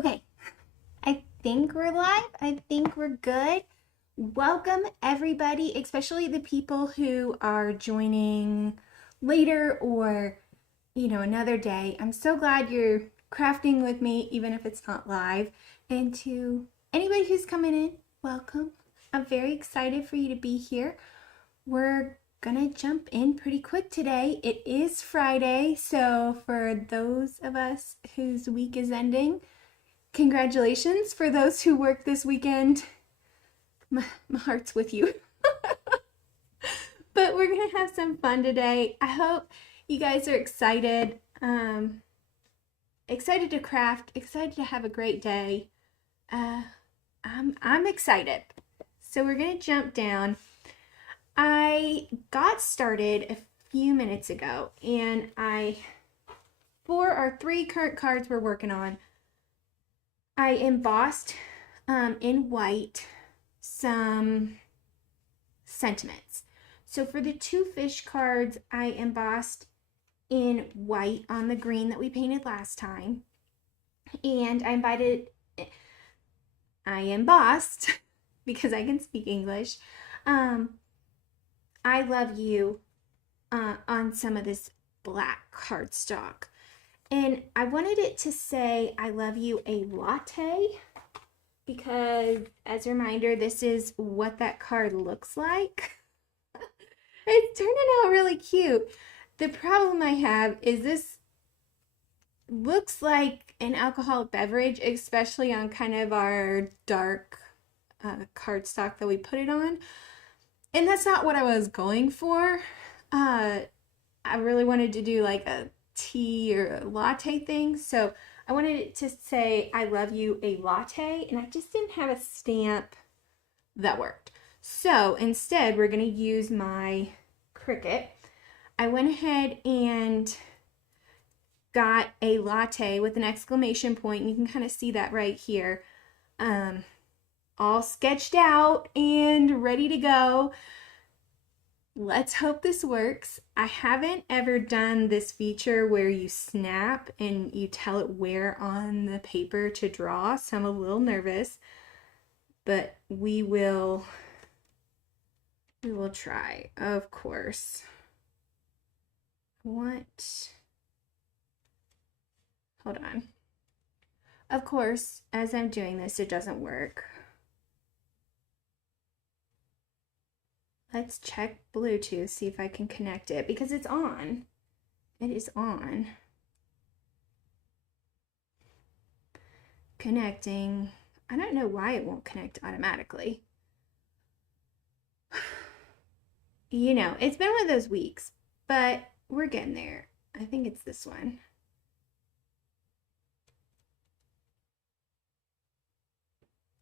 Okay, I think we're live. I think we're good. Welcome, everybody, especially the people who are joining later or, another day. I'm so glad you're crafting with me, even if it's not live. And to anybody who's coming in, welcome. I'm very excited for you to be here. We're gonna jump in pretty quick today. It is Friday, so for those of us whose week is ending, congratulations. For those who work this weekend, my heart's with you. But we're gonna have some fun today. I hope you guys are excited. Excited to craft, excited to have a great day. I'm excited. So we're gonna jump down. I got started a few minutes ago, and for our 3 current cards we're working on, I embossed in white some sentiments. So for the 2 fish cards, I embossed in white on the green that we painted last time. And I embossed, because I can speak English, I love you on some of this black cardstock. And I wanted it to say, I love you, a latte, because as a reminder, this is what that card looks like. It's turning out really cute. The problem I have is this looks like an alcoholic beverage, especially on kind of our dark cardstock that we put it on. And that's not what I was going for. I really wanted to do like a tea or a latte thing. So I wanted it to say, I love you, a latte. And I just didn't have a stamp that worked. So instead, we're going to use my Cricut. I went ahead and got a latte with an exclamation point. You can kind of see that right here. All sketched out and ready to go. Let's hope this works. I haven't ever done this feature where you snap and you tell it where on the paper to draw, so I'm a little nervous, but we will try, of course. Hold on. Of course, as I'm doing this, it doesn't work. Let's check Bluetooth, see if I can connect it, because it's on. It is on. Connecting. I don't know why it won't connect automatically. It's been one of those weeks, but we're getting there. I think it's this one.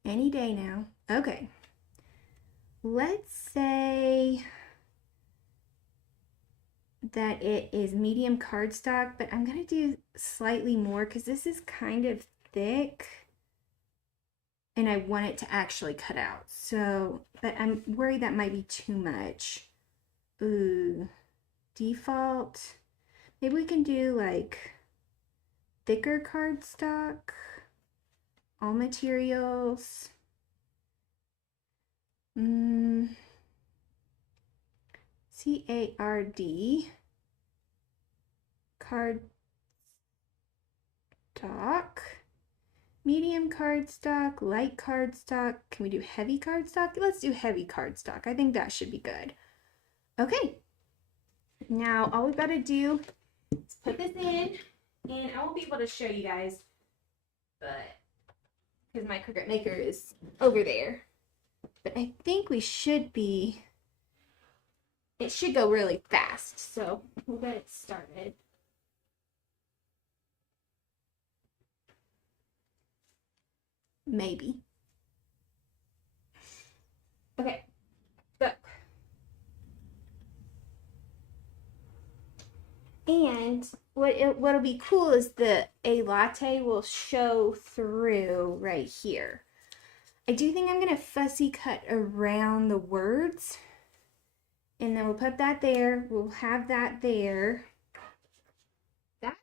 Any day now. Okay. Let's say that it is medium cardstock, but I'm going to do slightly more because this is kind of thick and I want it to actually cut out. So, but I'm worried that might be too much. Ooh, default. Maybe we can do like thicker cardstock, all materials. CARD cardstock, medium cardstock, light cardstock. Can we do heavy cardstock? Let's do heavy cardstock. I think that should be good. Okay, now all we've got to do is put this in, and I won't be able to show you guys, but because my Cricut Maker is over there. But I think we should be, it should go really fast. So we'll get it started. Maybe. Okay, so. And what'll be cool is a latte will show through right here. I do think I'm going to fussy cut around the words. And then we'll put that there. We'll have that there. That's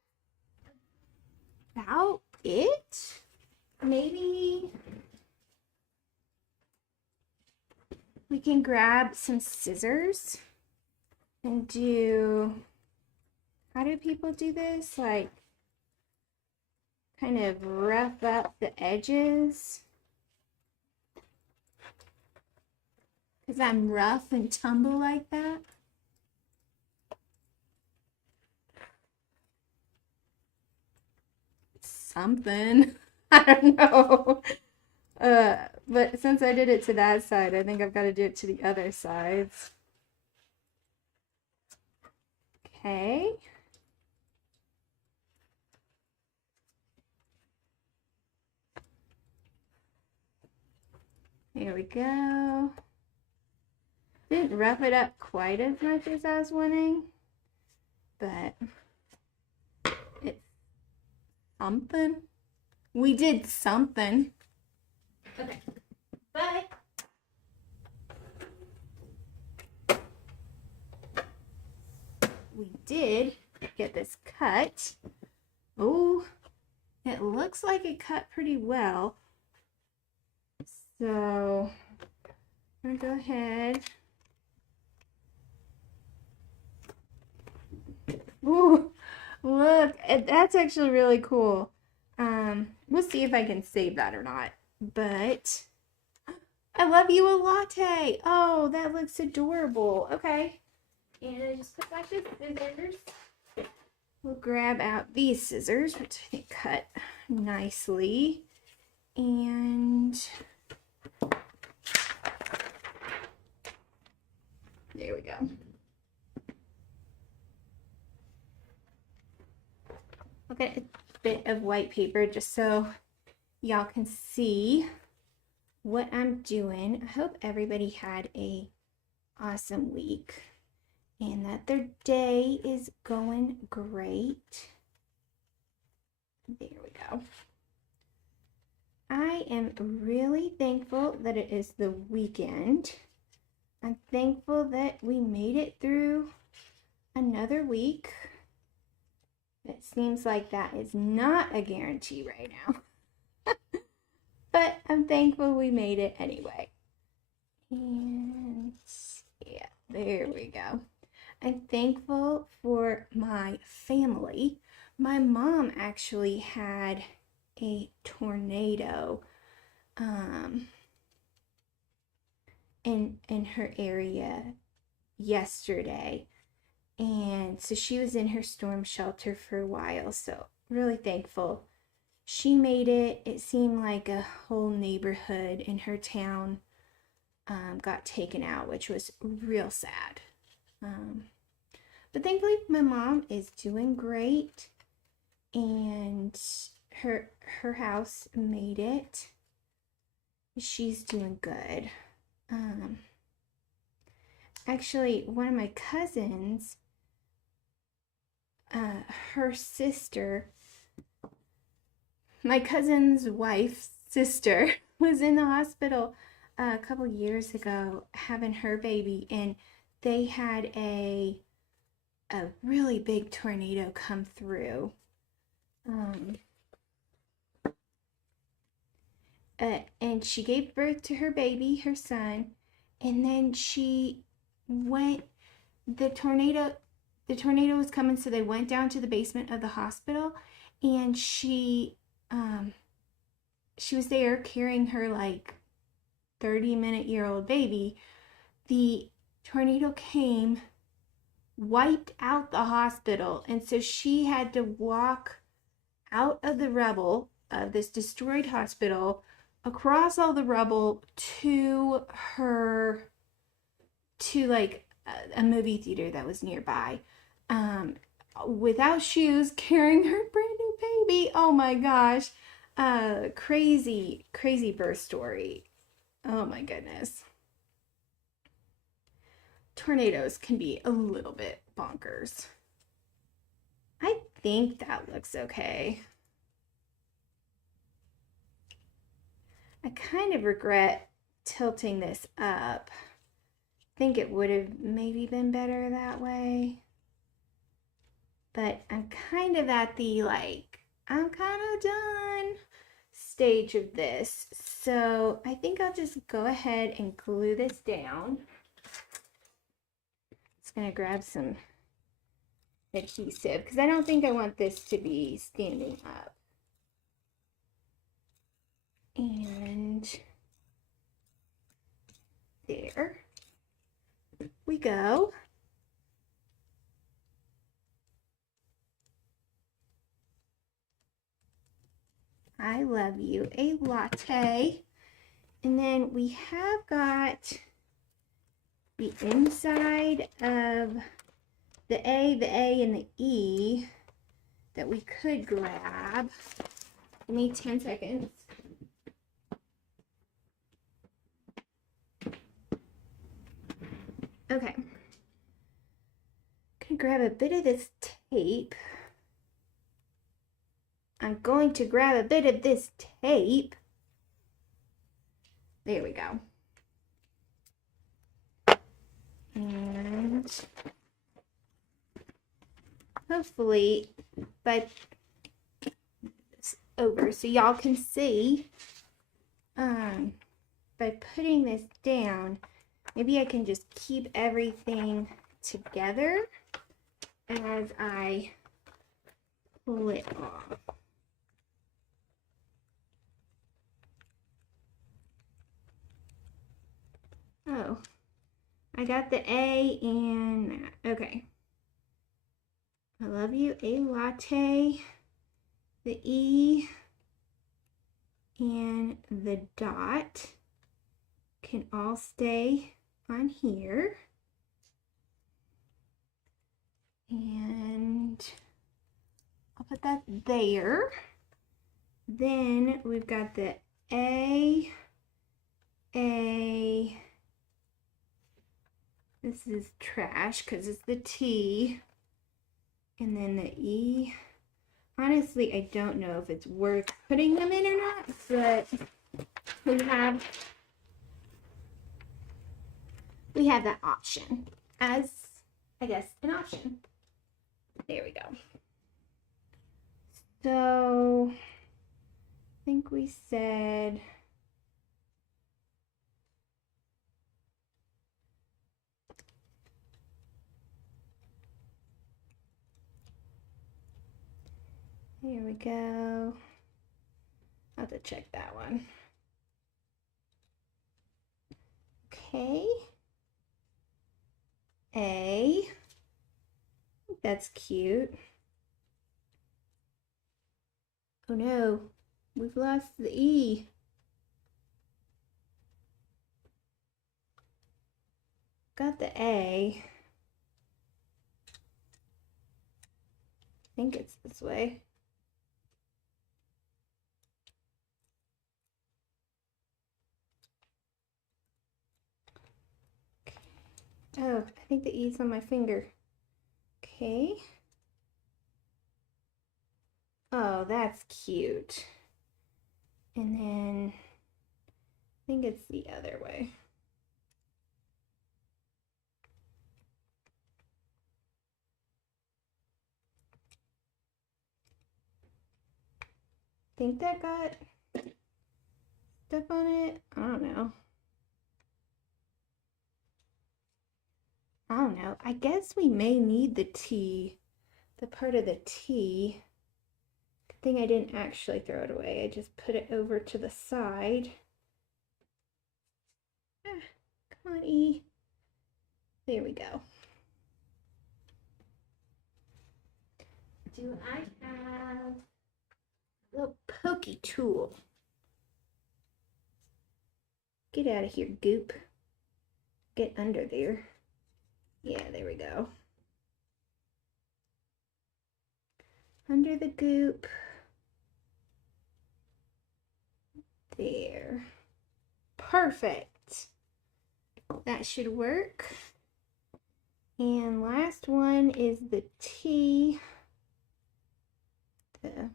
about it. maybe we can grab some scissors and do, how do people do this? Like, kind of rough up the edges. Because I'm rough and tumble like that. Something. I don't know. But since I did it to that side, I think I've got to do it to the other sides. Okay. Here we go. Didn't rough it up quite as much as I was wanting, but it's something. We did something. Okay, but we did get this cut. Oh, it looks like it cut pretty well. So I'm gonna go ahead. Ooh, look, that's actually really cool. We'll see if I can save that or not. But I love you a latte. Oh, that looks adorable. Okay. And I just put back the scissors. We'll grab out these scissors, which I think cut nicely. And there we go. Look at a bit of white paper just so y'all can see what I'm doing. I hope everybody had a awesome week and that their day is going great. There we go. I am really thankful that it is the weekend. I'm thankful that we made it through another week. It seems like that is not a guarantee right now. But I'm thankful we made it anyway. And yeah, there we go. I'm thankful for my family. My mom actually had a tornado in her area yesterday. And so she was in her storm shelter for a while. So really thankful she made it. It seemed like a whole neighborhood in her town got taken out, which was real sad. But thankfully my mom is doing great, and her house made it. She's doing good. Actually, one of my cousins, her sister, my cousin's wife's sister, was in the hospital a couple years ago having her baby, and they had a really big tornado come through. And she gave birth to her baby, her son, and then she went, the tornado was coming, so they went down to the basement of the hospital, and she was there carrying her like 30-minute-year-old baby. The tornado came, wiped out the hospital, and so she had to walk out of the rubble of this destroyed hospital, across all the rubble to like a movie theater that was nearby, without shoes, carrying her brand new baby. Oh my gosh. Crazy birth story. Oh my goodness. Tornadoes can be a little bit bonkers. I think that looks okay. I kind of regret tilting this up. I think it would have maybe been better that way. But I'm kind of at the like, I'm kind of done stage of this. So I think I'll just go ahead and glue this down. Just gonna grab some adhesive because I don't think I want this to be standing up. And there we go. I love you, a latte. And then we have got the inside of the A, and the E that we could grab. Give me 10 seconds. Okay. I'm gonna grab a bit of this tape. I'm going to grab a bit of this tape. There we go. And hopefully by it's over so y'all can see by putting this down, maybe I can just keep everything together as I pull it off. Oh, I got the A and that. Okay. I love you, a latte, the E, and the dot can all stay on here. And I'll put that there. Then we've got the A. This is trash because it's the T. And then the E. Honestly, I don't know if it's worth putting them in or not, but we have that option as, I guess, an option. There we go. So I think we said here we go. I'll have to check that one. Okay. A. That's cute. Oh no, we've lost the E. Got the A. I think it's this way. Oh, I think the E's on my finger. Okay. Oh, that's cute. And then I think it's the other way. Think that got stuff on it? I don't know. I guess we may need the T, the part of the T. Good thing I didn't actually throw it away. I just put it over to the side. Ah, come on, E. There we go. Do I have a little pokey tool? Get out of here, goop. Get under there. Yeah, there we go. Under the goop. There. Perfect. That should work. And last one is the T. The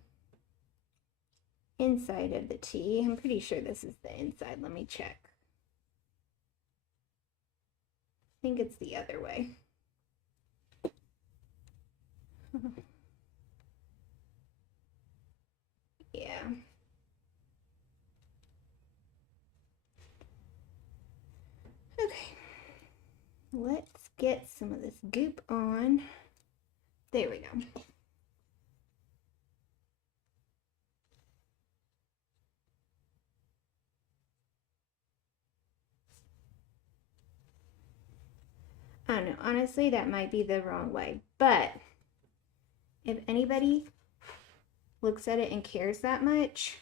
inside of the T. I'm pretty sure this is the inside. Let me check. I think it's the other way. Yeah. some of this goop on. There we go. I don't know, honestly, that might be the wrong way, but if anybody looks at it and cares that much,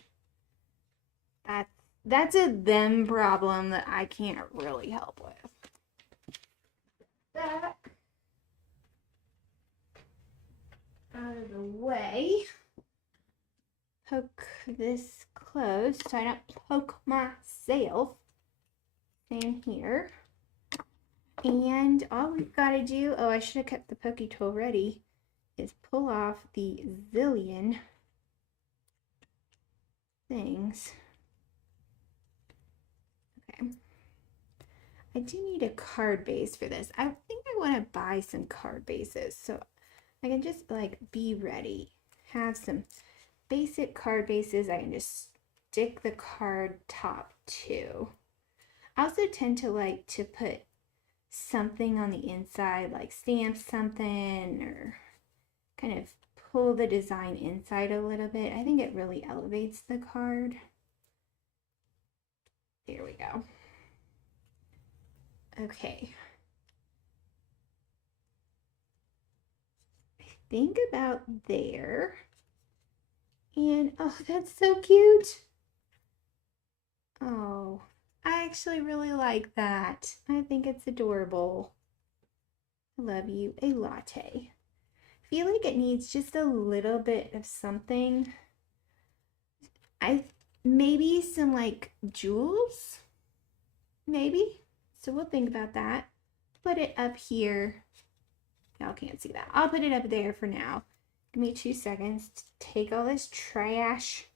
that's a them problem that I can't really help with. That out of the way. Poke this close so I don't poke myself. Same here. And all we've got to do, oh, I should have kept the pokey tool ready, is pull off the zillion things. Okay. I do need a card base for this. I think I want to buy some card bases so I can just like be ready. Have some basic card bases I can just stick the card top to. I also tend to like to put something on the inside, like stamp something or kind of pull the design inside a little bit. I think it really elevates the card. There we go. Okay. I think about there. And oh, that's so cute. Oh, I actually really like that. I think it's adorable. I love you, a latte. I feel like it needs just a little bit of something. Maybe some like jewels, maybe. So we'll think about that. Put it up here. Y'all can't see that. I'll put it up there for now. Give me 2 seconds to take all this trash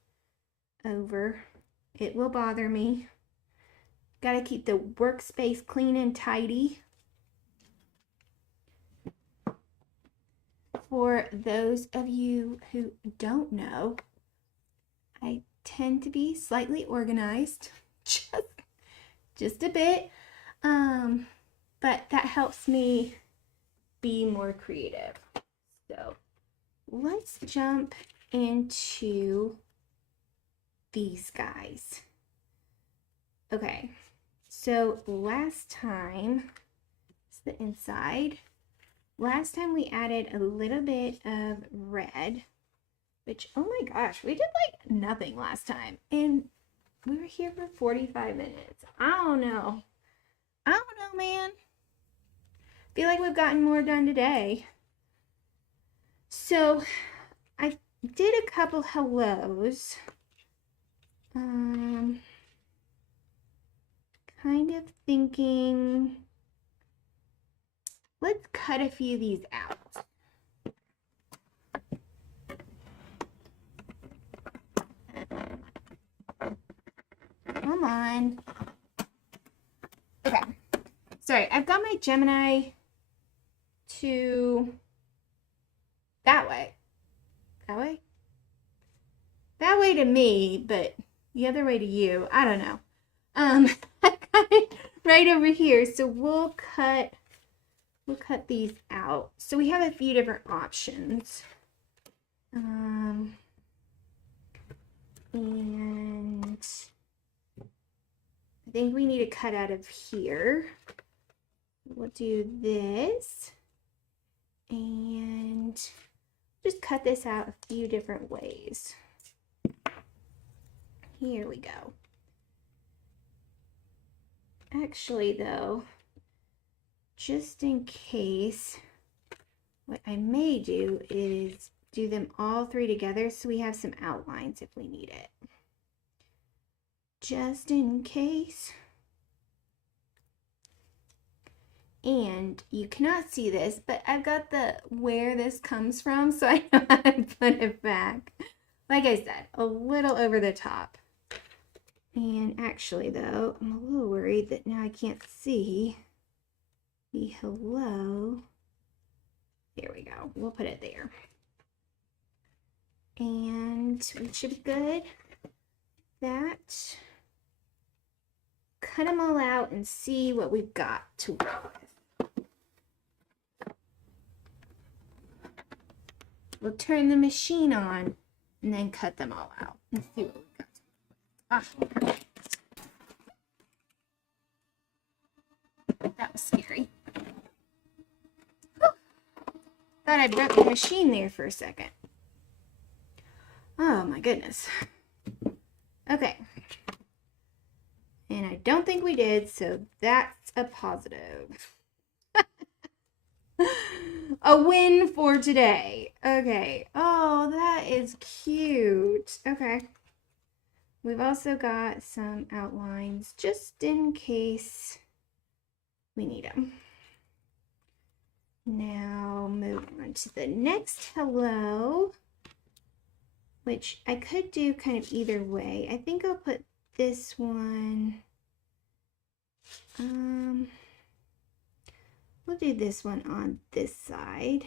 over. It will bother me. Gotta keep the workspace clean and tidy. For those of you who don't know, I tend to be slightly organized, just a bit, but that helps me be more creative. So let's jump into these guys. Okay, so last time, it's the inside. Last time we added a little bit of red, which, oh my gosh, we did like nothing last time. And we were here for 45 minutes. I don't know, man. Feel like we've gotten more done today. So I did a couple hellos. Kind of thinking, let's cut a few of these out. Come on. Okay. Sorry, I've got my Gemini to that way. That way? That way to me, but the other way to you. I don't know. I got it right over here. So we'll cut these out. So we have a few different options. And I think we need to cut out of here. We'll do this and just cut this out a few different ways. Here we go. Actually, though, just in case, what I may do is do them all three together so we have some outlines if we need it. Just in case. And you cannot see this, but I've got the where this comes from, so I know how to put it back. Like I said, a little over the top. And actually, though, I'm a little worried that now I can't see the hello. There we go. We'll put it there. And we should be good. That. Cut them all out and see what we've got to work with. We'll turn the machine on and then cut them all out. Let's see what we got. Ah, that was scary. Whew. Thought I broke the machine there for a second. Oh my goodness. Okay. And I don't think we did, so that's a positive. A win for today. Okay. Oh, that is cute. Okay. We've also got some outlines just in case we need them. Now move on to the next hello, which I could do kind of either way. I think I'll put this one, we'll do this one on this side.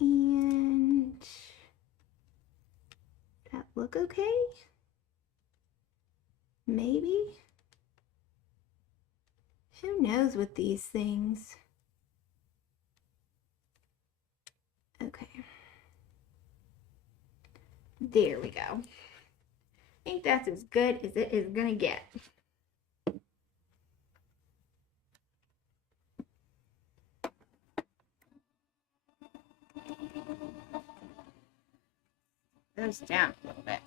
And that look okay? Maybe? Who knows with these things? Okay. There we go. I think that's as good as it is gonna get. Goes down a little bit.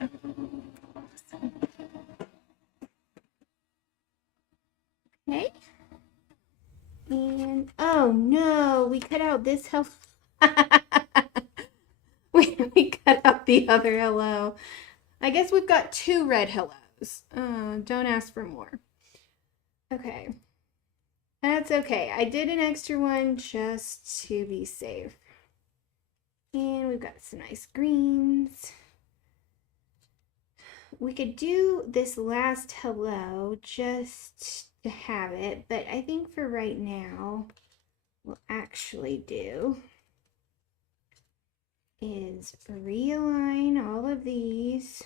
Okay. And oh no, we cut out this hello. we cut out the other hello. I guess we've got two red hellos. Don't ask for more. Okay. That's okay. I did an extra one just to be safe. And we've got some nice greens. We could do this last hello just to have it, but I think for right now, we'll actually do is realign all of these.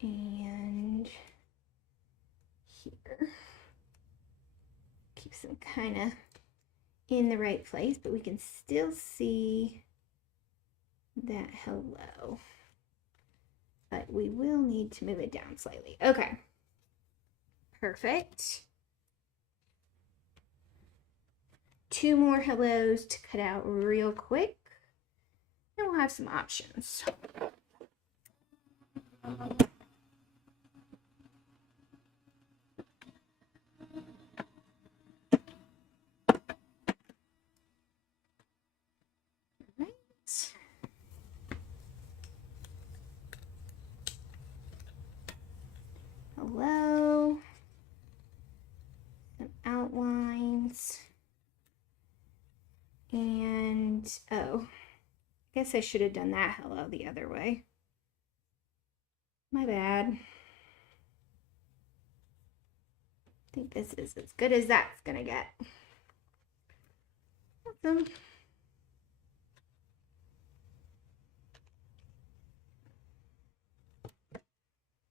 And here. Keeps them kind of in the right place, but we can still see that hello. But we will need to move it down slightly. Okay. Perfect. Two more hellos to cut out real quick. And we'll have some options. Hello. Some outlines. And, oh, I guess I should have done that hello the other way. My bad. I think this is as good as that's gonna get. Awesome.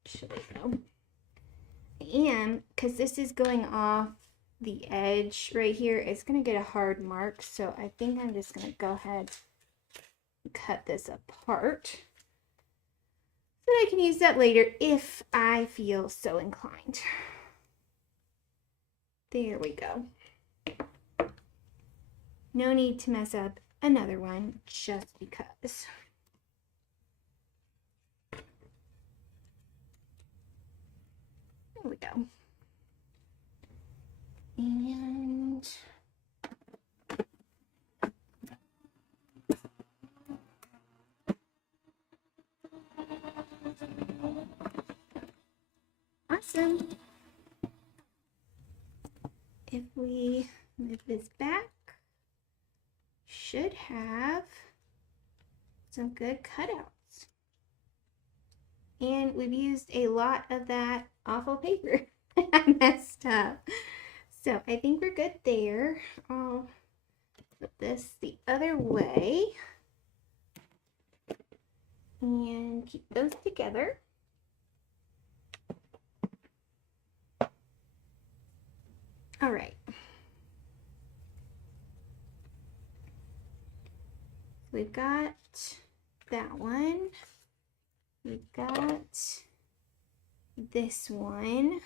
Should I go? I am, because this is going off the edge right here. It's gonna get a hard mark, so I think I'm just gonna go ahead and cut this apart so that I can use that later if I feel so inclined. There we go. No need to mess up another one just because. There we go. And awesome. If we move this back, should have some good cutouts. And we've used a lot of that awful paper. I messed up. So I think we're good there. I'll put this the other way and keep those together. All right. We've got that one. We've got this one.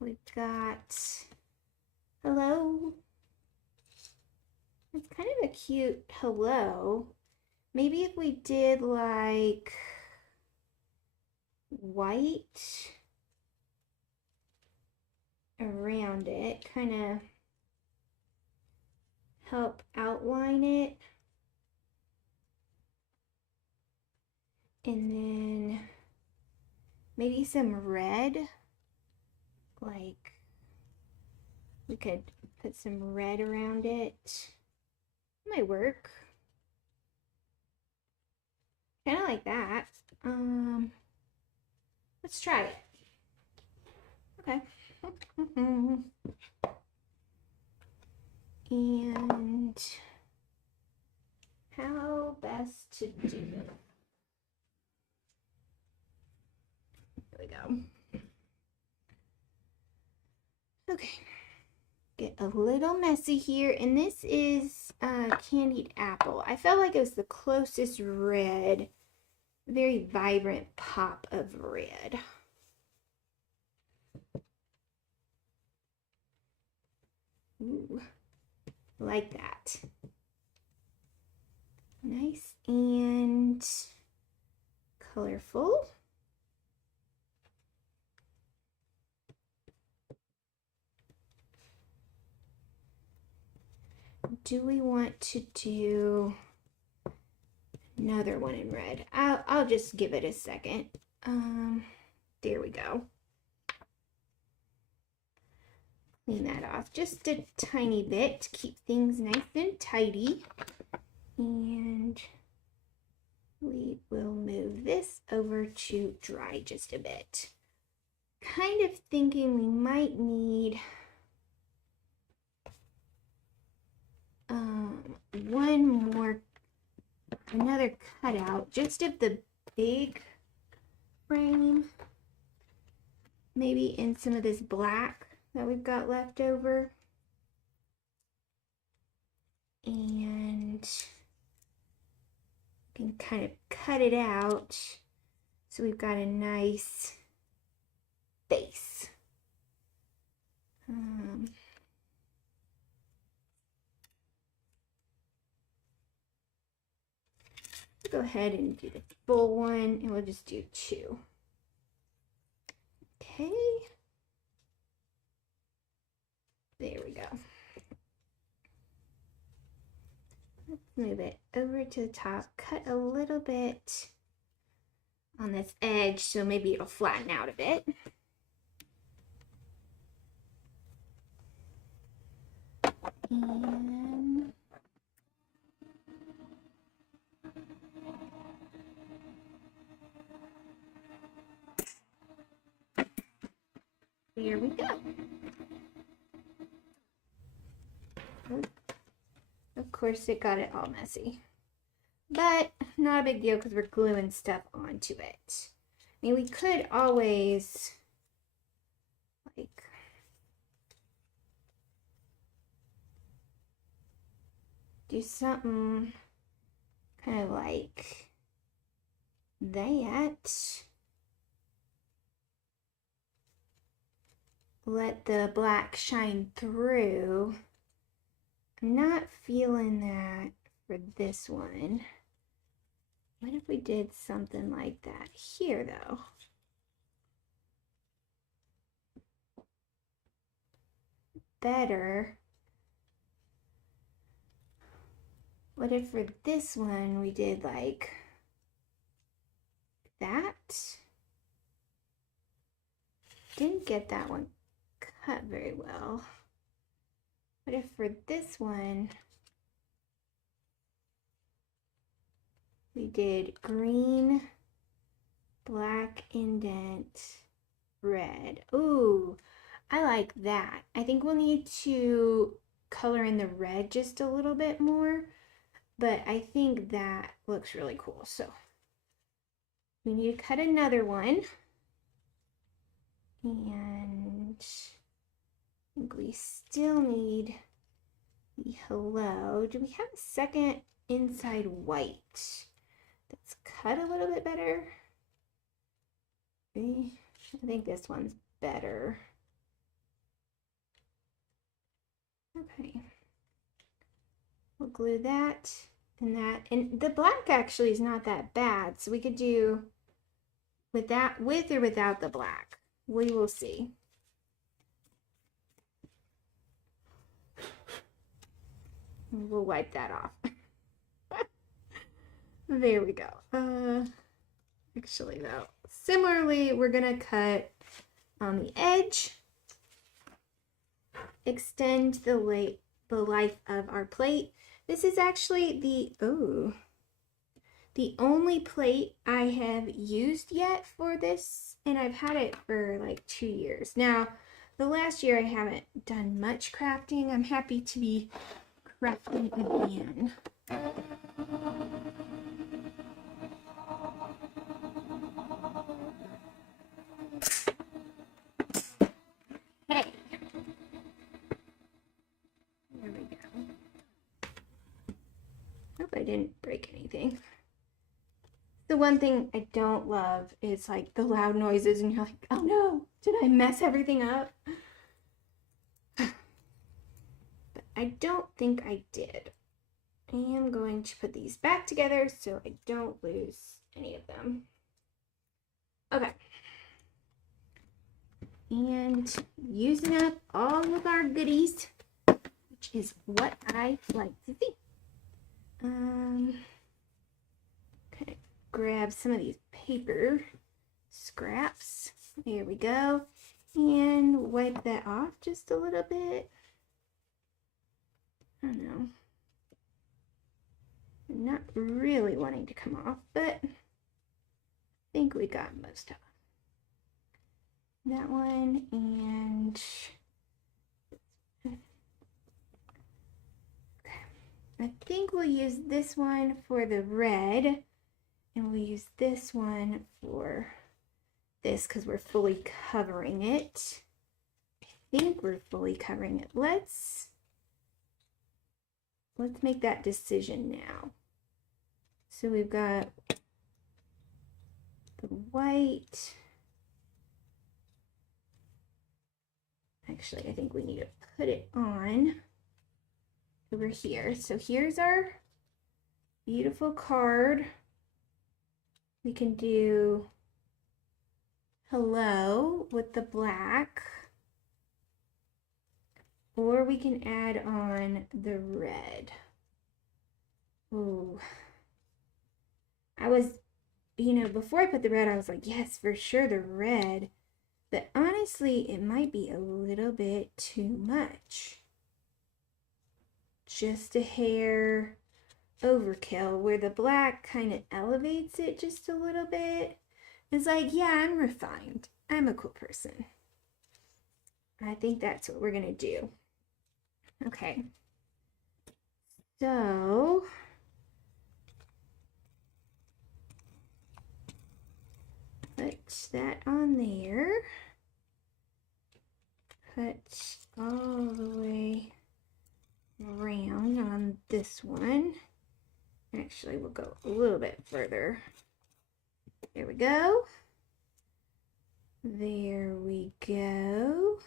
We've got hello. It's kind of a cute hello. Maybe if we did like white around it, kind of help outline it. And then maybe some red, like we could put some red around it. Might work. Kind of like that. Let's try it. Okay. And how best to do it? There we go. Okay. Get a little messy here, and this is candied apple. I felt like it was the closest red, very vibrant pop of red. Ooh, like that. Nice and colorful. Do we want to do another one in red? I'll just give it a second. There we go. Clean that off just a tiny bit to keep things nice and tidy. And we will move this over to dry just a bit. Kind of thinking we might need another cutout just of the big frame, maybe in some of this black that we've got left over. And can kind of cut it out so we've got a nice base. Go ahead and do the full one, and we'll just do 2. Okay. There we go. Let's move it over to the top, cut a little bit on this edge so maybe it'll flatten out a bit. And here we go. Of course, it got it all messy, but not a big deal because we're gluing stuff onto it. I mean, we could always like do something kind of like that. Let the black shine through. I'm not feeling that for this one. What if we did something like that here, though? Better. What if for this one we did like that? Didn't get that one cut very well. What if for this one we did green, black indent, red? Ooh, I like that. I think we'll need to color in the red just a little bit more, but I think that looks really cool. So we need to cut another one. And think we still need the hello. Do we have a second inside white that's cut a little bit better? I think this one's better. Okay. We'll glue that and that. And the black actually is not that bad. So we could do with that, with or without the black. We will see. We'll wipe that off. There we go. Actually though, similarly, we're gonna cut on the edge, extend the life of our plate. This is actually the only plate I have used yet for this, and I've had it for like 2 years. Now, the last year I haven't done much crafting. I'm happy to be crafting again. Hey. There we go. Hope I didn't break anything. The one thing I don't love is like the loud noises and you're like, oh no, did I mess everything up? But I don't think I did. I am going to put these back together so I don't lose any of them. Okay. And using up all of our goodies, which is what I like to see. Okay, grab some of these paper scraps. There we go. And wipe that off just a little bit. I don't know. I'm not really wanting to come off, but I think we got most of them. That one, and okay. I think we'll use this one for the red, and we'll use this one for this because we're fully covering it. I think we're fully covering it. Let's make that decision now. So we've got the white. Actually, I think we need to put it on over here. So here's our beautiful card. We can do hello with the black, or we can add on the red. Ooh. I was, before I put the red, I was like, yes, for sure, the red. But honestly, it might be a little bit too much. Just a hair overkill, where the black kind of elevates it just a little bit. It's like, yeah, I'm refined. I'm a cool person. I think that's what we're going to do. Okay. So put that on there. Put all the way around on this one. Actually, we'll go a little bit further. There we go. There we go.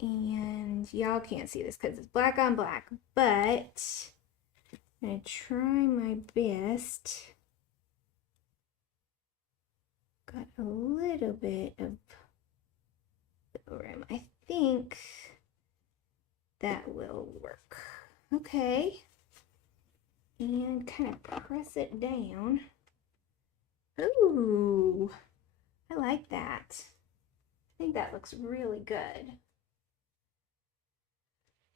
And y'all can't see this because it's black on black, but I'm going to try my best. Got a little bit of rim. I think that will work. Okay. And kind of press it down. Ooh, I like that. I think that looks really good.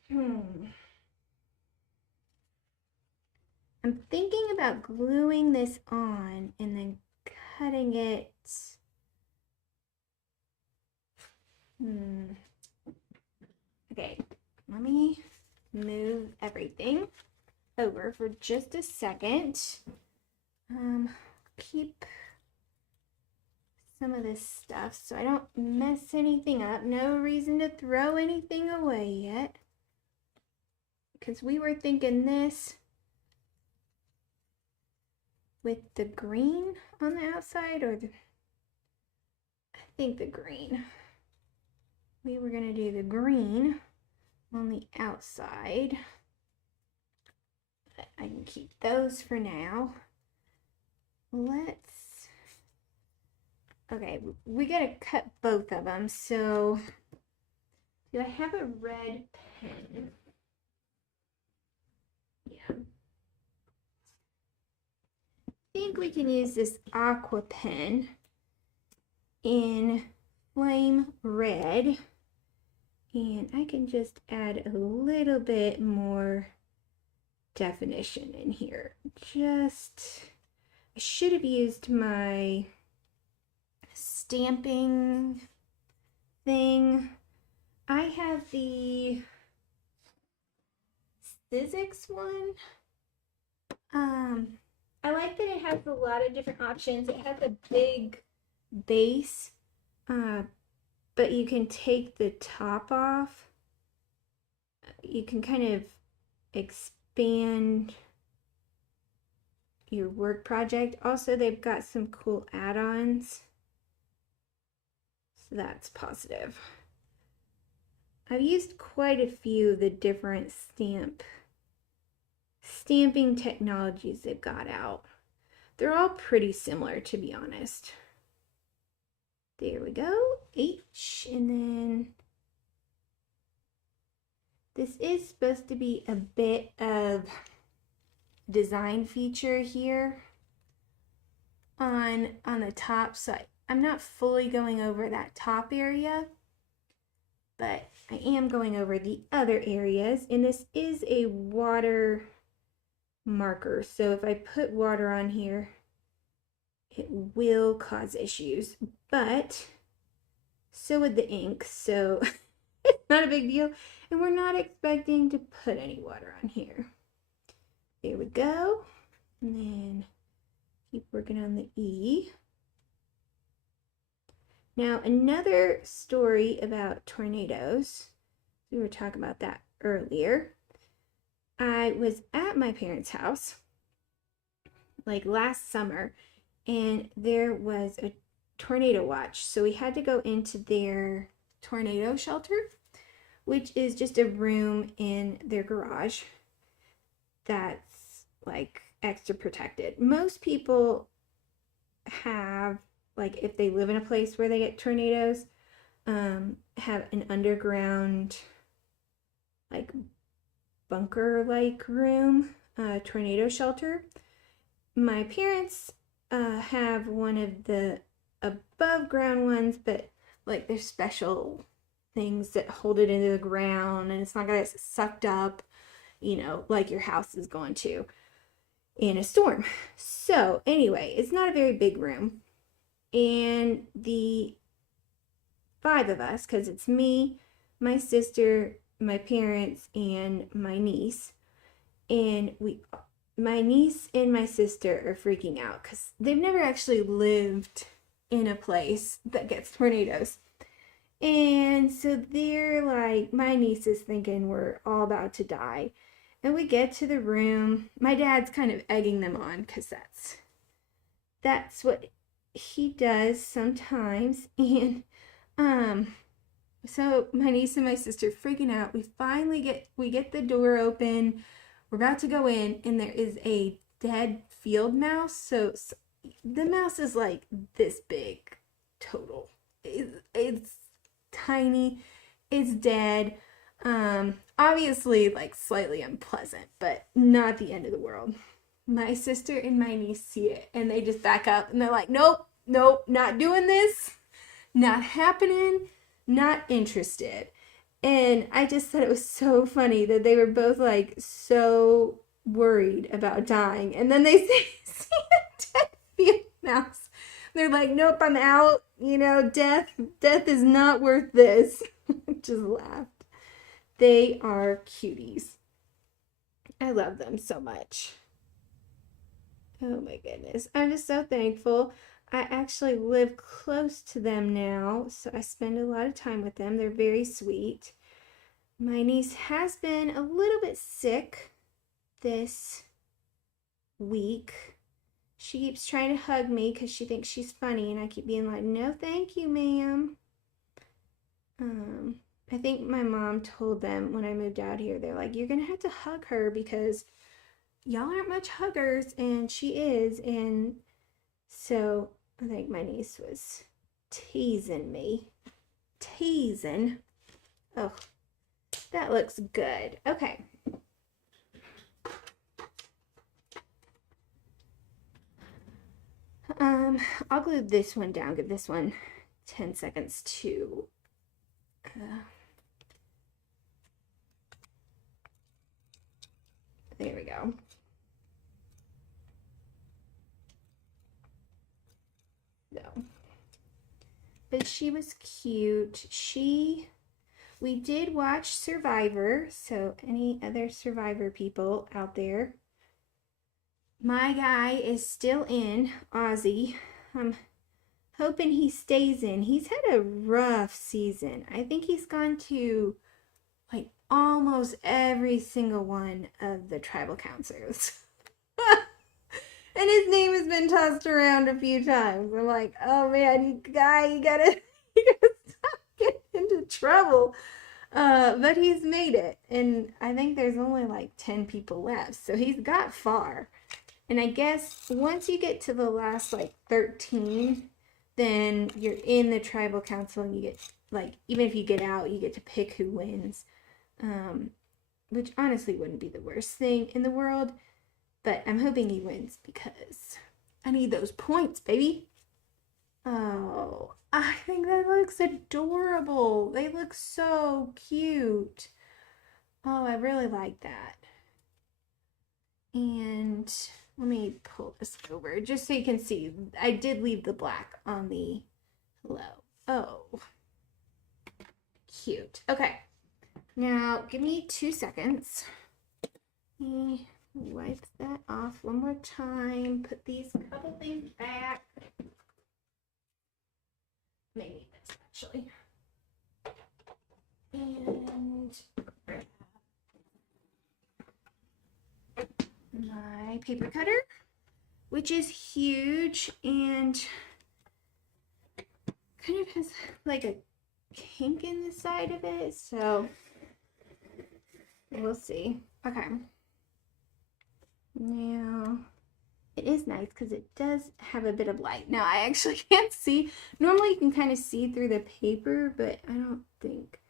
I'm thinking about gluing this on and then cutting it. Okay, let me move everything over for just a second. Keep some of this stuff so I don't mess anything up. No reason to throw anything away yet. Because we were thinking this with the green on the outside, or I think the green. We were going to do the green on the outside. But I can keep those for now. Okay, we gotta cut both of them. So, do I have a red pen? Yeah. I think we can use this aqua pen in flame red. And I can just add a little bit more definition in here. I should have used my stamping thing. I have the Sizzix one. I like that it has a lot of different options. It has a big base, but you can take the top off. You can kind of expand your work project. Also, they've got some cool add-ons, so that's positive. I've used quite a few of the different stamping technologies they've got out. They're all pretty similar, to be honest. There we go, H, and then this is supposed to be a bit of design feature here on the top, so I'm not fully going over that top area, but I am going over the other areas, and this is a water marker, so if I put water on here, it will cause issues, but so would the ink, so it's not a big deal, and we're not expecting to put any water on here. There we go, and then keep working on the E. Now, another story about tornadoes, we were talking about that earlier. I was at my parents' house like last summer, and there was a tornado watch, so we had to go into their tornado shelter, which is just a room in their garage that's like extra protected. Most people have, like, if they live in a place where they get tornadoes, have an underground like bunker like room, tornado shelter. My parents have one of the above ground ones, but like there's special things that hold it into the ground and it's not gonna get sucked up, you know, like your house is going to in a storm. So anyway, it's not a very big room, and the 5 of us, because it's me, my sister, my parents, and my niece, and my niece and my sister are freaking out because they've never actually lived in a place that gets tornadoes. And so they're like, my niece is thinking we're all about to die. And we get to the room. My dad's kind of egging them on because that's what he does sometimes. And so my niece and my sister freaking out. We get the door open. We're about to go in, and there is a dead field mouse. So the mouse is like this big total. It's tiny. It's dead. Obviously like slightly unpleasant, but not the end of the world. My sister and my niece see it, and they just back up, and they're like, nope, not doing this. Not happening. Not interested. And I just thought it was so funny that they were both like so worried about dying. And then they see a dead field mouse. They're like, nope, I'm out. You know, death is not worth this. Just laughed. They are cuties. I love them so much. Oh my goodness. I'm just so thankful. I actually live close to them now, so I spend a lot of time with them. They're very sweet. My niece has been a little bit sick this week. She keeps trying to hug me because she thinks she's funny, and I keep being like, no, thank you, ma'am. I think my mom told them when I moved out here, they're like, you're gonna have to hug her because y'all aren't much huggers, and she is. And so I think my niece was teasing me. Teasing. Oh, that looks good. Okay. I'll glue this one down. Give this one 10 seconds to there we go. So, but she was cute. We did watch Survivor, so any other Survivor people out there, my guy is still in, Ozzy. I'm hoping he stays in. He's had a rough season. I think he's gone to like almost every single one of the tribal councils. And his name has been tossed around a few times. I'm like, oh man, you gotta stop getting into trouble. But he's made it, and I think there's only like 10 people left, so he's got far. And I guess once you get to the last like 13, then you're in the tribal council, and you get like, even if you get out, you get to pick who wins. Which honestly wouldn't be the worst thing in the world, but I'm hoping he wins because I need those points, baby. Oh, I think that looks adorable. They look so cute. Oh, I really like that. And let me pull this over just so you can see. I did leave the black on the hello. Oh, cute. Okay, now give me 2 seconds. Let me wipe that off one more time. Put these couple things back. Maybe this actually. And my paper cutter, which is huge and kind of has like a kink in the side of it, so we'll see. Okay. Now, it is nice because it does have a bit of light. Now, I actually can't see. Normally, you can kind of see through the paper, but I don't think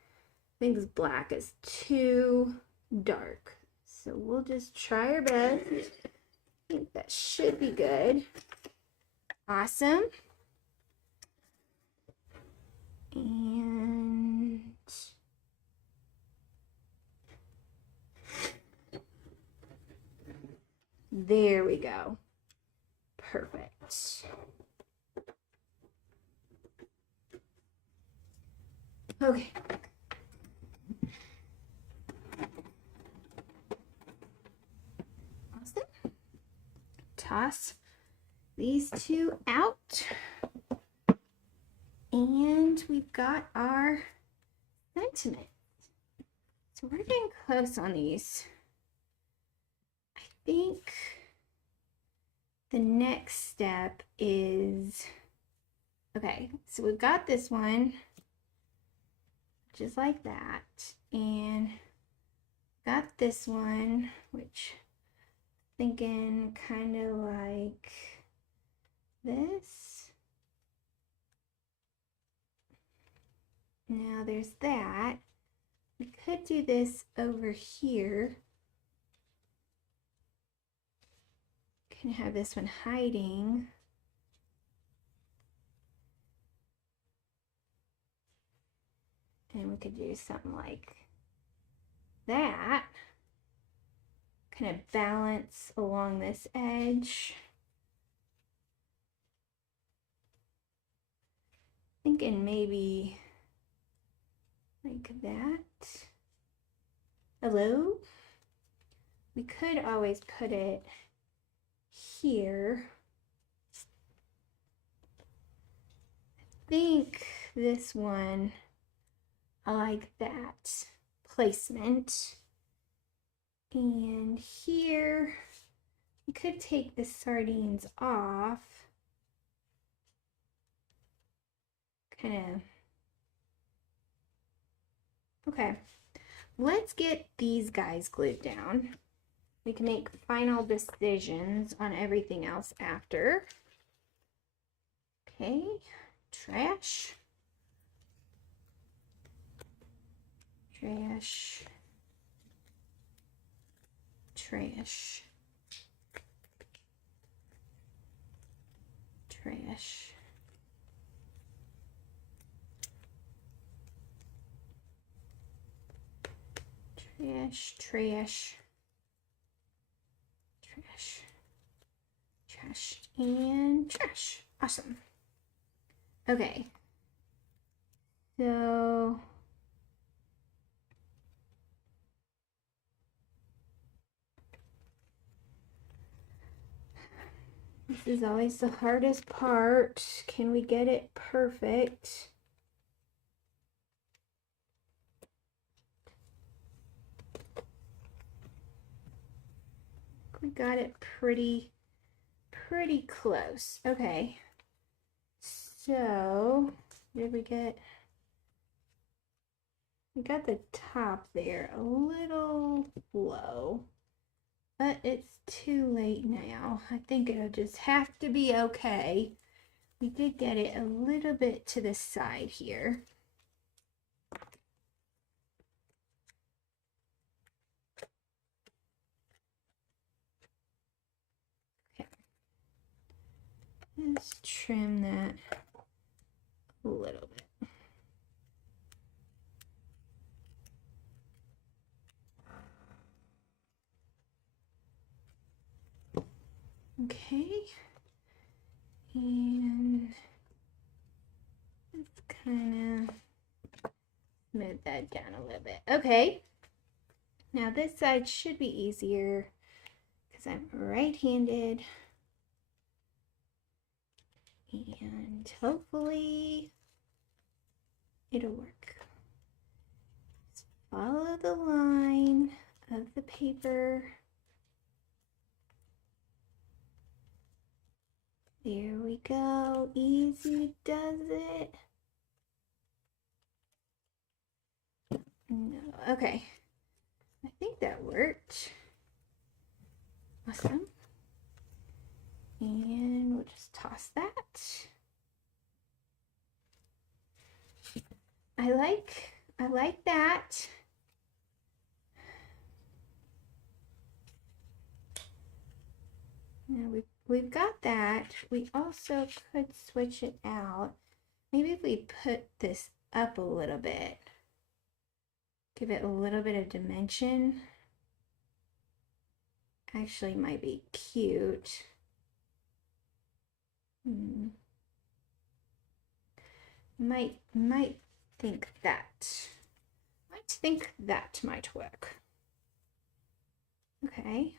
this black is too dark. So we'll just try our best. I think that should be good. Awesome. And there we go. Perfect. Okay. Awesome. Toss these two out. And we've got our sentiment. So we're getting close on these. I think the next step is, okay, so we've got this one, just like that, and got this one, which thinking kind of like this. Now there's that. We could do this over here. Can have this one hiding. And we could do something like that. Kind of balance along this edge. Thinking maybe like that. Hello? We could always put it here. think this one, I like that placement. And here, we could take the sardines off. Kind of, okay. Let's get these guys glued down. We can make final decisions on everything else after. Okay, trash. Trash. Trash. Trash. Trash, trash, trash, trash, and trash. Awesome. Okay. So this is always the hardest part. Can we get it perfect? We got it pretty close. Okay. So, did we get... We got the top there a little low, but it's too late now. I think it'll just have to be okay. We did get it a little bit to the side here. Okay. Let's trim that a little bit. Okay, and let's kind of smooth that down a little bit. Okay, now this side should be easier because I'm right-handed, and hopefully it'll work. Just follow the line of the paper. There we go. Easy does it. No, okay. I think that worked. Awesome. And we'll just toss that. I like that. Now we've got that. We also could switch it out. Maybe if we put this up a little bit, give it a little bit of dimension. Actually might be cute. Might think that. Might think that might work. Okay.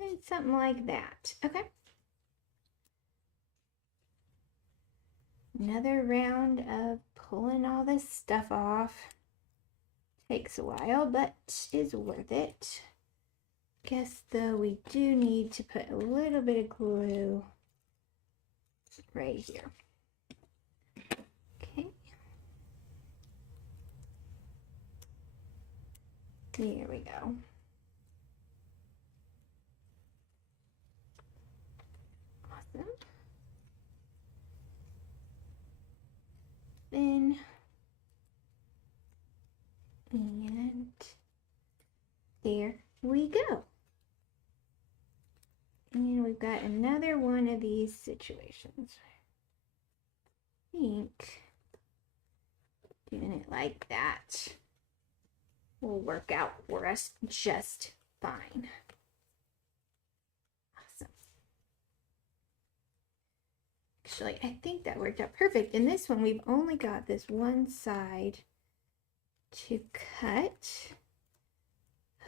And something like that. Okay. Another round of pulling all this stuff off. Takes a while, but is worth it. Guess though we do need to put a little bit of glue right here. Okay. There we go. Awesome. Then, and there we go. And we've got another one of these situations. I think doing it like that will work out for us just fine. Awesome. Actually, I think that worked out perfect. In this one, we've only got this one side to cut.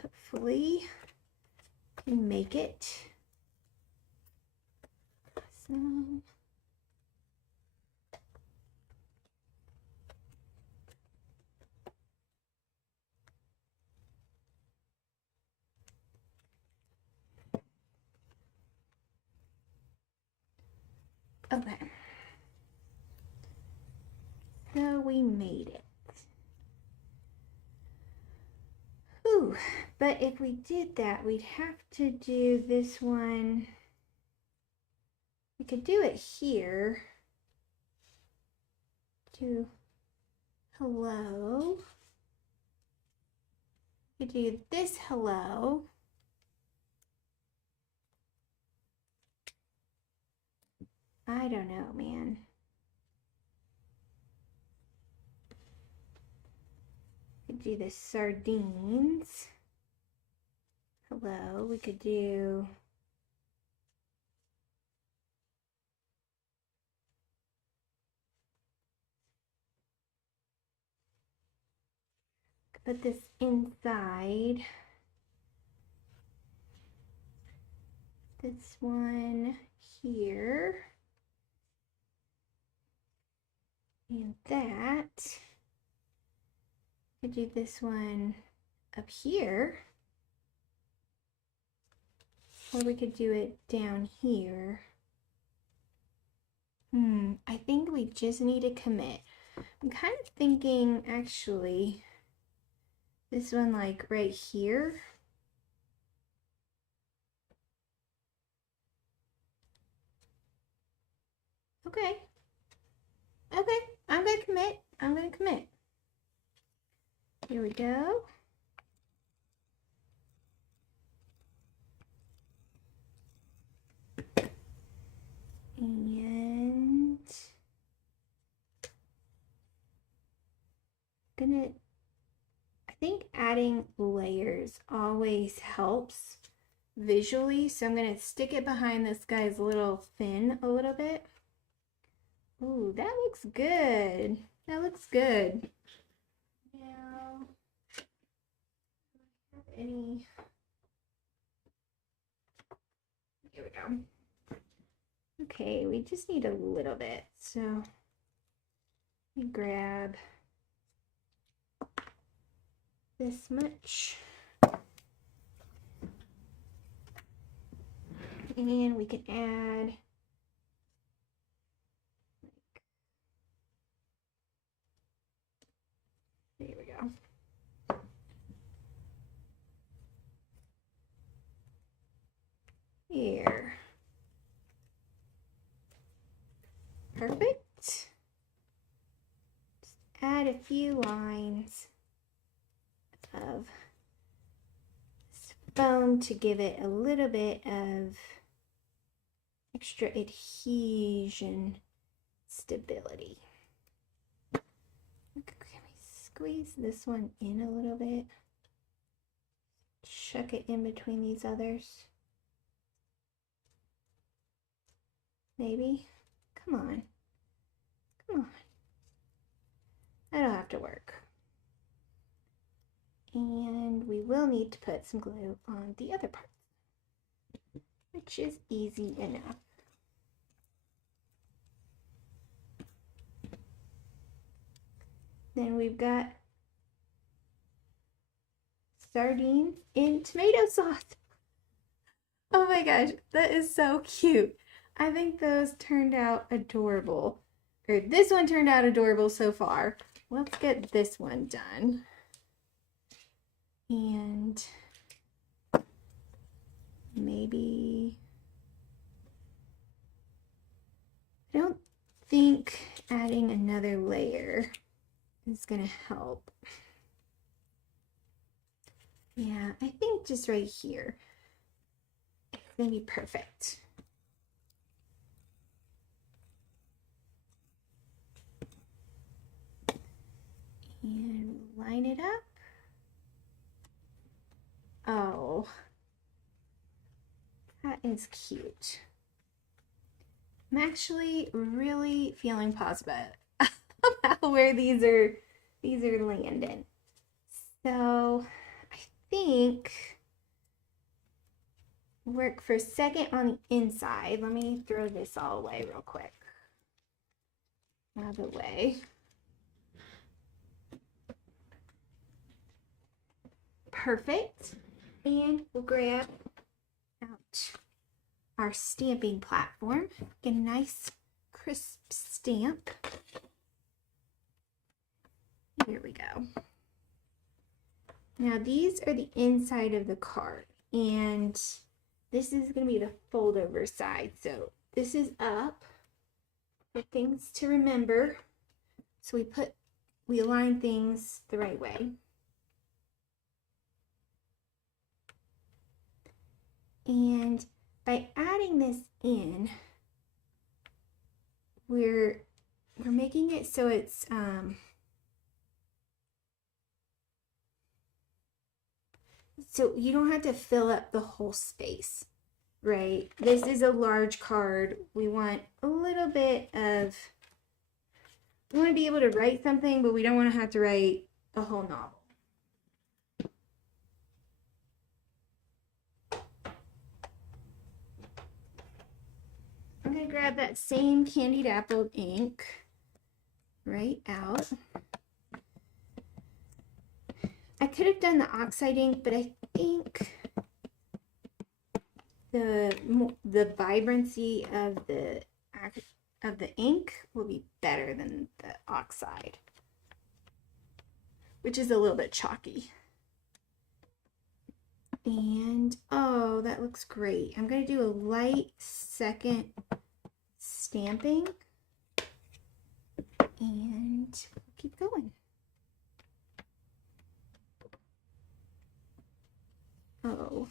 Hopefully, can make it. Awesome. Okay. So we made it. Ooh, but if we did that, we'd have to do this one. We could do it here. Do hello. We could do this hello. I don't know, man. We could do the sardines. Hello. We could do put this inside. This one here. And that. Could do this one up here. Or we could do it down here. I think we just need to commit. I'm kind of thinking, actually, this one like right here. Okay. Okay, I'm gonna commit. I'm gonna commit. Here we go. And I think adding layers always helps visually, so I'm gonna stick it behind this guy's little fin a little bit. Ooh, that looks good. That looks good. Now, do I have any? Here we go. Okay, we just need a little bit, so let me grab this much. And we can add there we go. Here. Perfect. Just add a few lines of foam to give it a little bit of extra adhesion stability. Can we squeeze this one in a little bit? Chuck it in between these others. Maybe. Come on. Come on. That'll have to work. And we will need to put some glue on the other part, which is easy enough. Then we've got sardines in tomato sauce. Oh my gosh, that is so cute. I think those turned out adorable. Or this one turned out adorable so far. Let's get this one done. And maybe, I don't think adding another layer is gonna help. Yeah, I think just right here, it's gonna be perfect. And line it up. Oh, that is cute. I'm actually really feeling positive about where these are landing. So I think work for a second on the inside. Let me throw this all away real quick. Out of the way. Perfect. And we'll grab out our stamping platform. Get a nice crisp stamp. Here we go. Now these are the inside of the card, and this is going to be the fold over side. So this is up for things to remember. So we align things the right way. And by adding this in, we're making it so it's so you don't have to fill up the whole space, right? This is a large card. We want a little bit of, we want to be able to write something, but we don't want to have to write a whole novel. I'm going to grab that same candied apple ink right out. I could have done the oxide ink, but I think the vibrancy of the ink will be better than the oxide, which is a little bit chalky. And oh, that looks great. I'm going to do a light second stamping and keep going. Oh,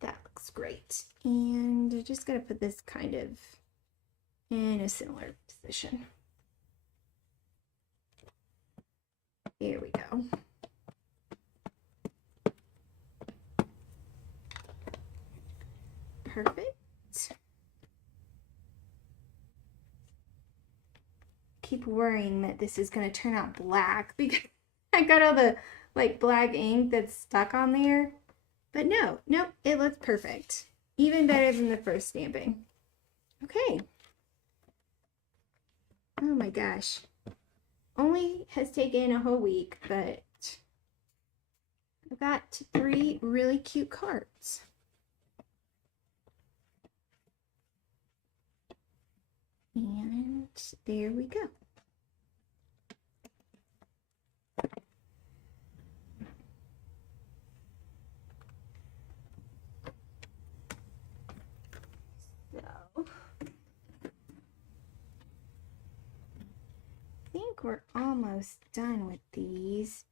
that looks great. And I just got to put this kind of in a similar position. Here we go. Perfect. Keep worrying that this is going to turn out black because I got all the like black ink that's stuck on there. But no, it looks perfect. Even better than the first stamping. Okay. Oh my gosh. Only has taken a whole week, but I've got 3 really cute cards. And there we go. So, I think we're almost done with these.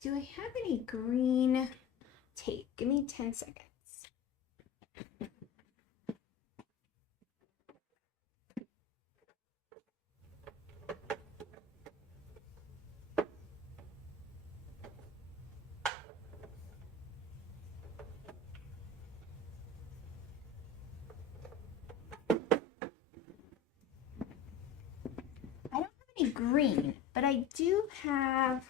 Do I have any green tape? Give me 10 seconds. Green, but I do have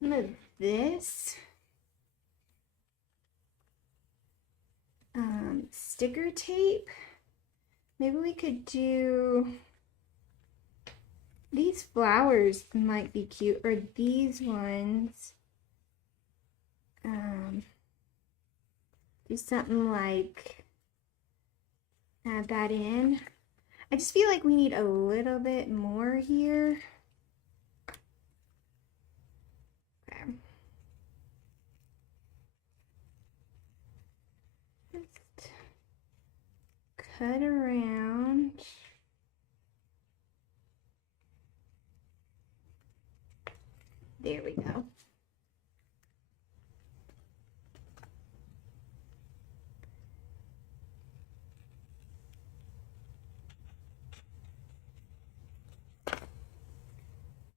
some of this sticker tape. Maybe we could do these flowers, might be cute, or these ones. Do something like add that in. I just feel like we need a little bit more here. Okay. Just cut around. There we go.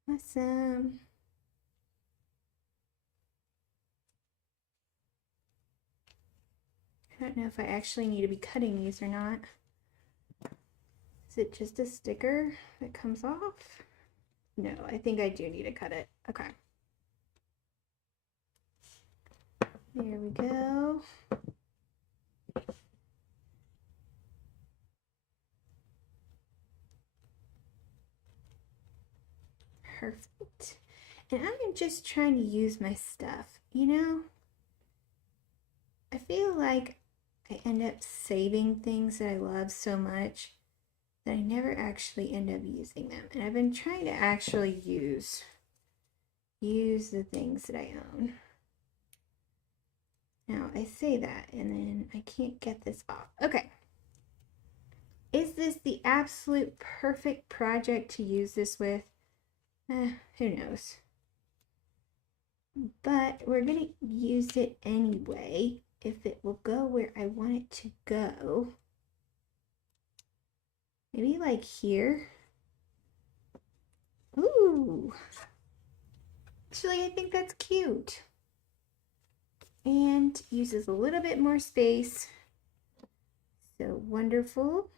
Awesome. I don't know if I actually need to be cutting these or not. Is it just a sticker that comes off? No, I think I do need to cut it. Okay. There we go. Perfect. And I am just trying to use my stuff, you know? I feel like I end up saving things that I love so much that I never actually end up using them. And I've been trying to actually use the things that I own. Now I say that and then I can't get this off. Okay. Is this the absolute perfect project to use this with? Who knows? But we're going to use it anyway if it will go where I want it to go. Maybe like here. Ooh. Actually, I think that's cute. And uses a little bit more space. So wonderful.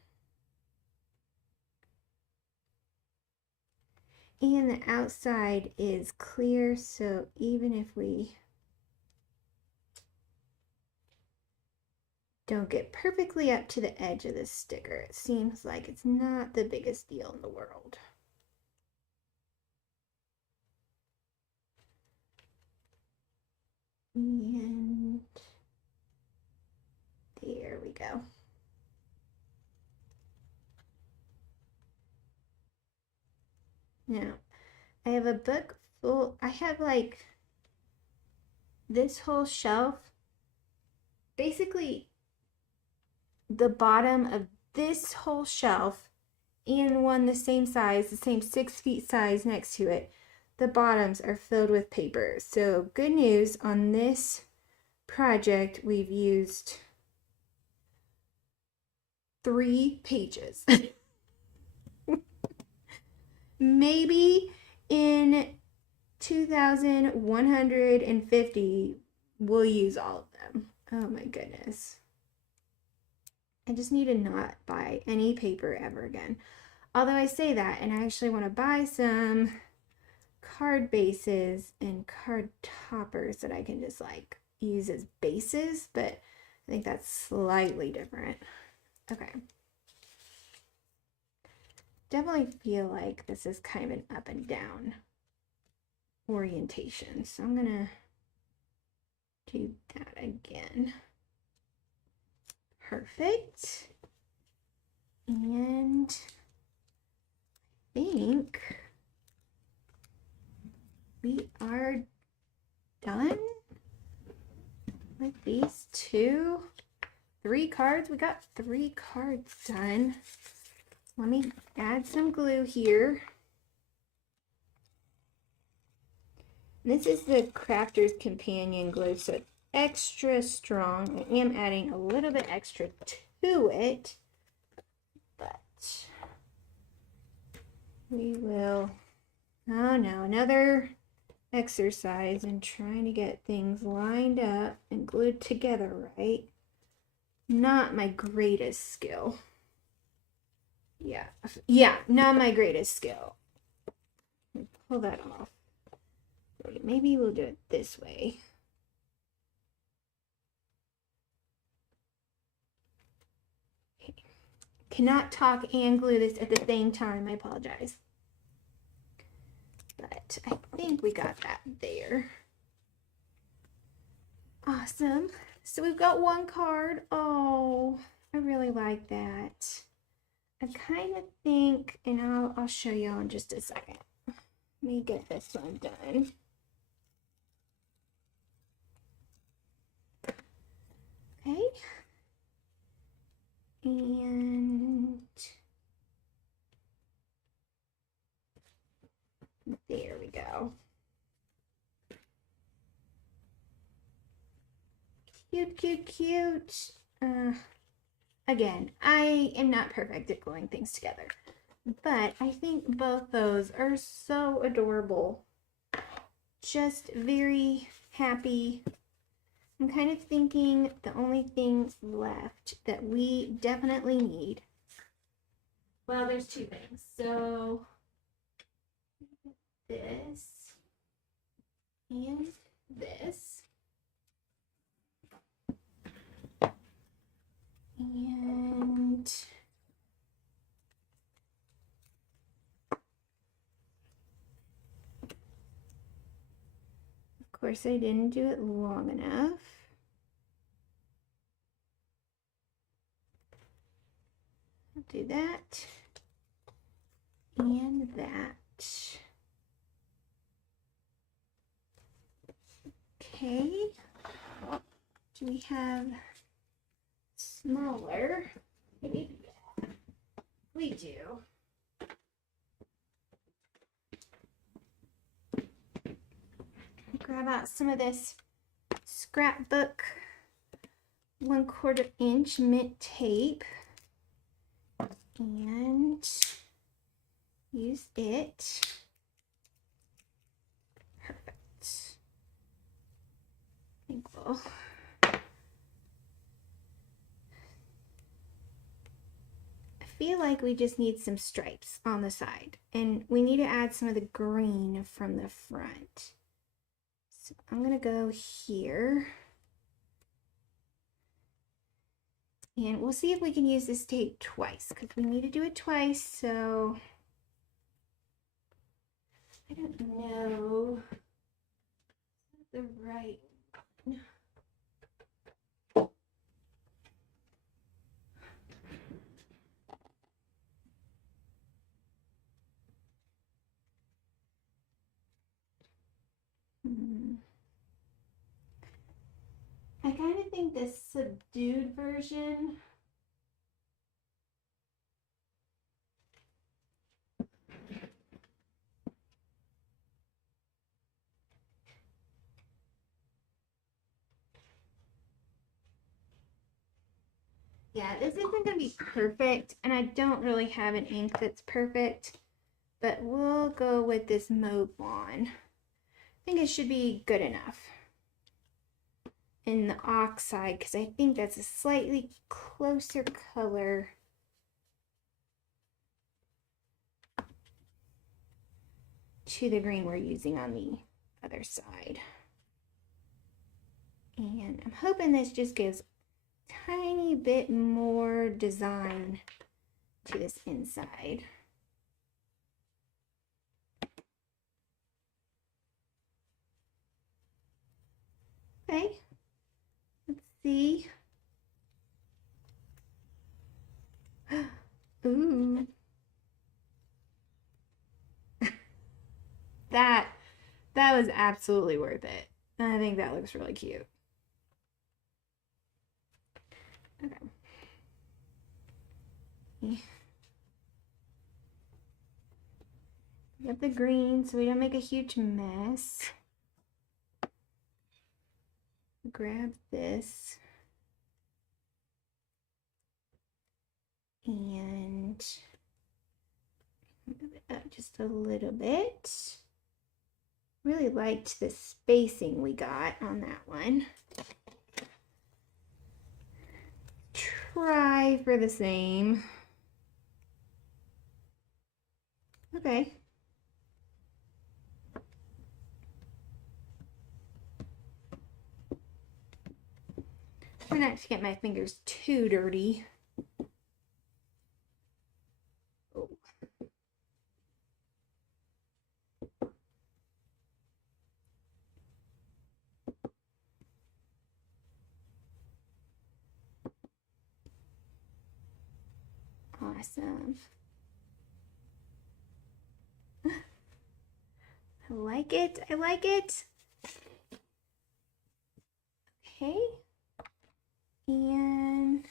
And the outside is clear, so even if we don't get perfectly up to the edge of this sticker, it seems like it's not the biggest deal in the world. And there we go. Now, I have a book full, I have like this whole shelf, basically the bottom of this whole shelf and one the same size, the same 6 feet size next to it. The bottoms are filled with paper. So good news on this project, we've used 3 pages. Maybe in 2150 we'll use all of them. Oh my goodness. I just need to not buy any paper ever again. Although I say that and I actually want to buy some card bases and card toppers that I can just like use as bases, but I think that's slightly different. Okay. Definitely feel like this is kind of an up and down orientation. So I'm gonna do that again. Perfect. And I think we are done with these 3 cards. We got 3 cards done. Let me add some glue here. This is the Crafter's Companion glue, so it's extra strong. I am adding a little bit extra to it, but we will, oh no, another exercise in trying to get things lined up and glued together right. Not my greatest skill. Yeah, not my greatest skill. Pull that off. Maybe we'll do it this way. Okay. Cannot talk and glue this at the same time. I apologize. But I think we got that there. Awesome. So we've got 1 card. Oh, I really like that. I kind of think, and I'll show you in just a second. Let me get this one done. Okay. And there we go. Cute, cute, cute. Again, I am not perfect at gluing things together, but I think both those are so adorable. Just very happy. I'm kind of thinking the only things left that we definitely need. Well, there's 2 things. So this and this. And of course I didn't do it long enough. I'll do that and that. Okay. Do we have smaller? Maybe. We do. Grab out some of this scrapbook 1/4 inch mint tape and use it. Perfect. I think we'll feel like we just need some stripes on the side, and we need to add some of the green from the front. So I'm gonna go here, and we'll see if we can use this tape twice because we need to do it twice. So I don't know the right one. I kind of think this subdued version this isn't going to be perfect, and I don't really have an ink that's perfect, but we'll go with this Mauve Lawn. I think it should be good enough in the oxide because I think that's a slightly closer color to the green we're using on the other side. And I'm hoping this just gives a tiny bit more design to this inside. Okay, let's see. Ooh. That was absolutely worth it. I think that looks really cute. Okay. Get the green so we don't make a huge mess. Grab this. And move it up just a little bit. Really liked the spacing we got on that one. Try for the same. Okay. Try not to get my fingers too dirty. Oh. Awesome. I like it. I like it. Okay. And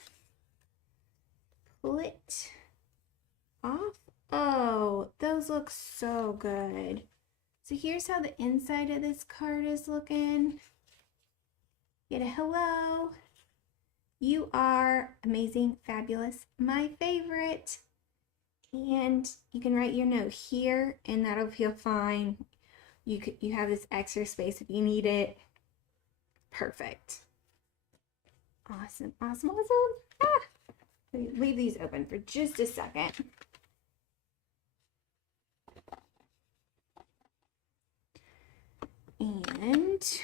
pull it off. Oh, those look so good. So here's how the inside of this card is looking. Get a hello. You are amazing, fabulous, my favorite. And you can write your note here and that'll feel fine. You have this extra space if you need it. Perfect. Awesome, awesome, awesome. Ah! Leave these open for just a second. And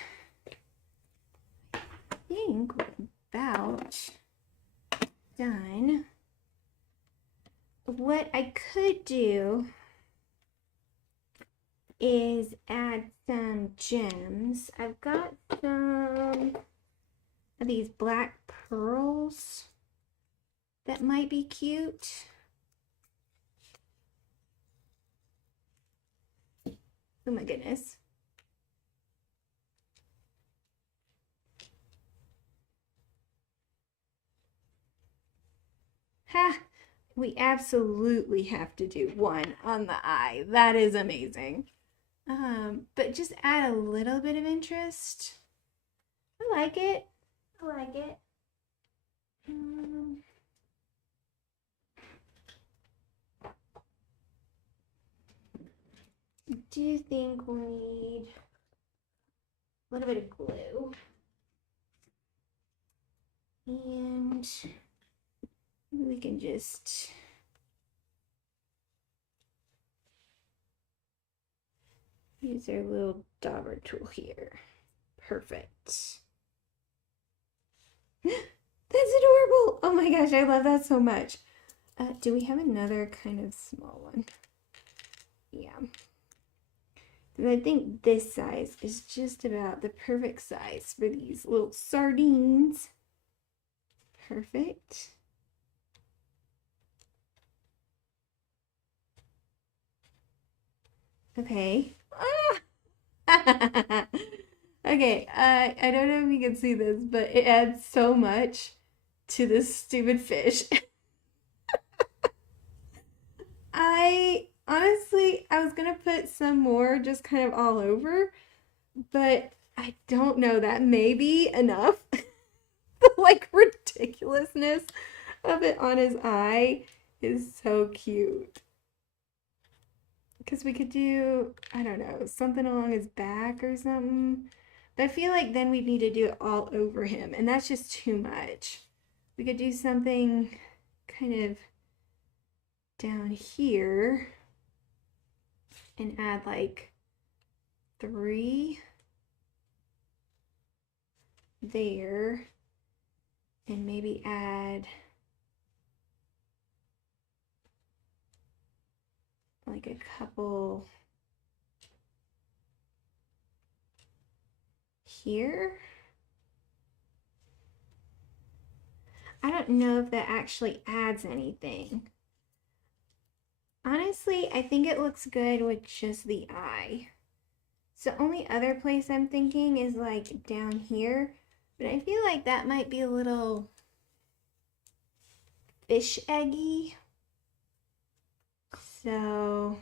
I think we're about done. What I could do is add some gems. I've got some of these black pearls that might be cute. Oh my goodness. Ha! We absolutely have to do one on the eye. That is amazing. But just add a little bit of interest. I like it. I like it. Do you think we'll need a little bit of glue? And we can just use our little dauber tool here. Perfect. That's adorable. Oh my gosh, I love that so much. Do we have another kind of small one? Yeah. And I think this size is just about the perfect size for these little sardines. Perfect. Okay. Ah! Okay, I don't know if you can see this, but it adds so much to this stupid fish. I honestly, I was gonna put some more just kind of all over, but I don't know, that may be enough. The like ridiculousness of it on his eye is so cute. Because we could do, I don't know, something along his back or something. But I feel like then we'd need to do it all over him, and that's just too much. We could do something kind of down here and add like 3 there, and maybe add like a couple here. I don't know if that actually adds anything. Honestly, I think it looks good with just the eye. So the only other place I'm thinking is like down here, but I feel like that might be a little fish eggy. So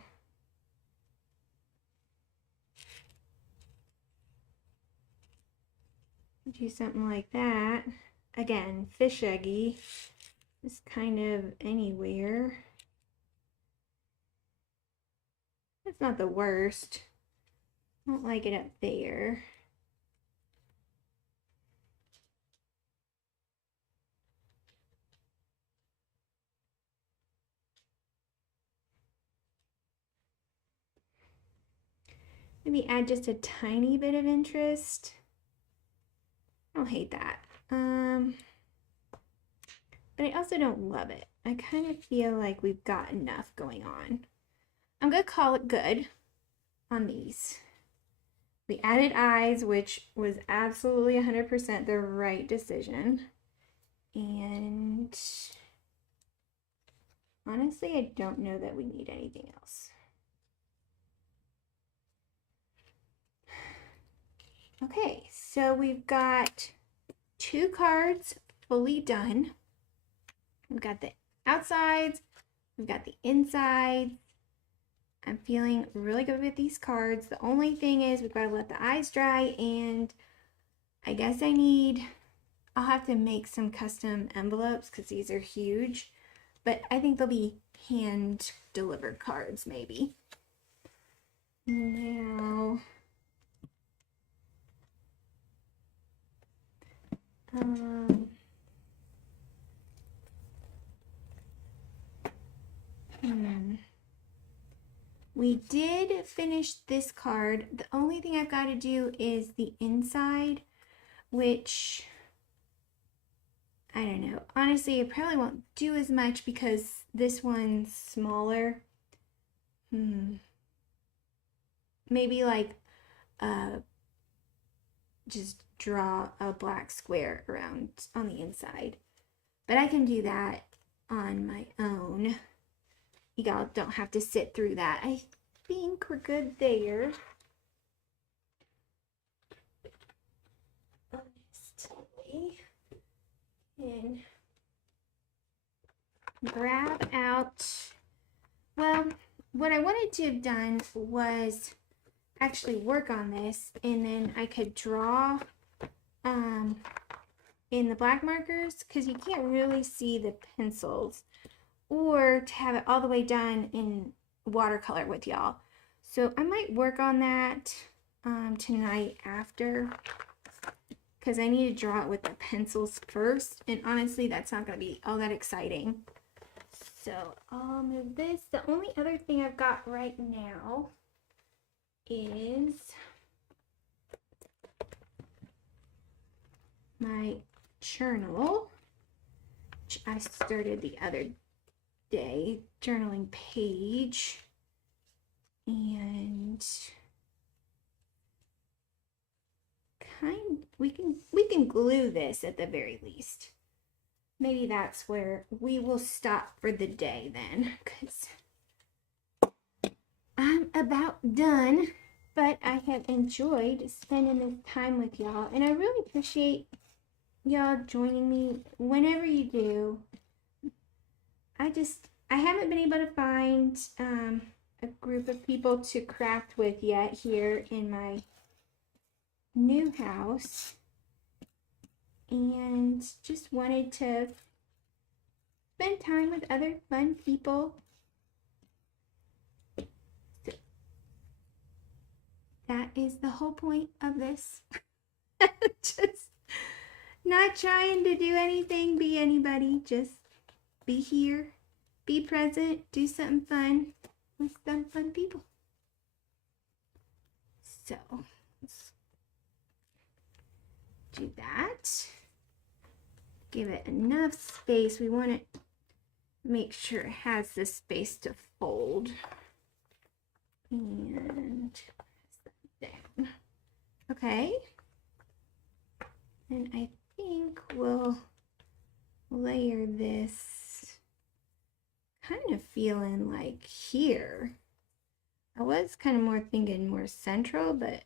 do something like that. Again, fish eggy is kind of anywhere. That's not the worst. I don't like it up there. Maybe add just a tiny bit of interest. I don't hate that. But I also don't love it. I kind of feel like we've got enough going on. I'm gonna call it good on these. We added eyes, which was absolutely 100% the right decision. And honestly, I don't know that we need anything else. Okay, so we've got 2 cards fully done. We've got the outsides, we've got the insides. I'm feeling really good with these cards. The only thing is we've got to let the eyes dry, and I guess I'll have to make some custom envelopes because these are huge, but I think they'll be hand delivered cards maybe. Now, we did finish this card. The only thing I've got to do is the inside, which I don't know. Honestly, it probably won't do as much because this one's smaller. Maybe like just draw a black square around on the inside. But I can do that on my own. You all don't have to sit through that. I think we're good there. can grab out, well, what I wanted to have done was actually work on this, and then I could draw in the black markers, because you can't really see the pencils, or to have it all the way done in watercolor with y'all. So I might work on that tonight after, because I need to draw it with the pencils first, and honestly that's not going to be all that exciting. So I'll move this. The only other thing I've got right now is my journal, which I started the other day, journaling page, and we can glue this at the very least. Maybe that's where we will stop for the day then, because I'm about done. But I have enjoyed spending this time with y'all, and I really appreciate y'all joining me whenever you do. I haven't been able to find a group of people to craft with yet here in my new house, and just wanted to spend time with other fun people. So that is the whole point of this. Just not trying to do anything, be anybody, just be here, be present, do something fun with some fun people. So let's do that. Give it enough space. We want to make sure it has the space to fold. And down. Okay. And I think we'll layer this kind of feeling like here. I was kind of more thinking more central, but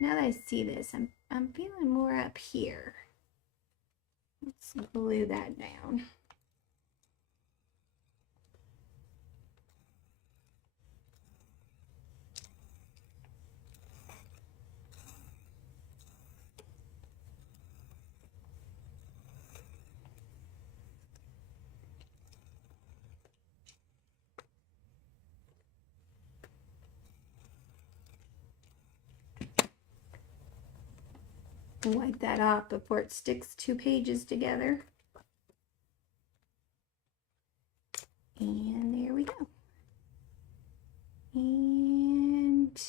now that I see this, I'm feeling more up here. Let's glue that down. Wipe that off before it sticks 2 pages together. And there we go. And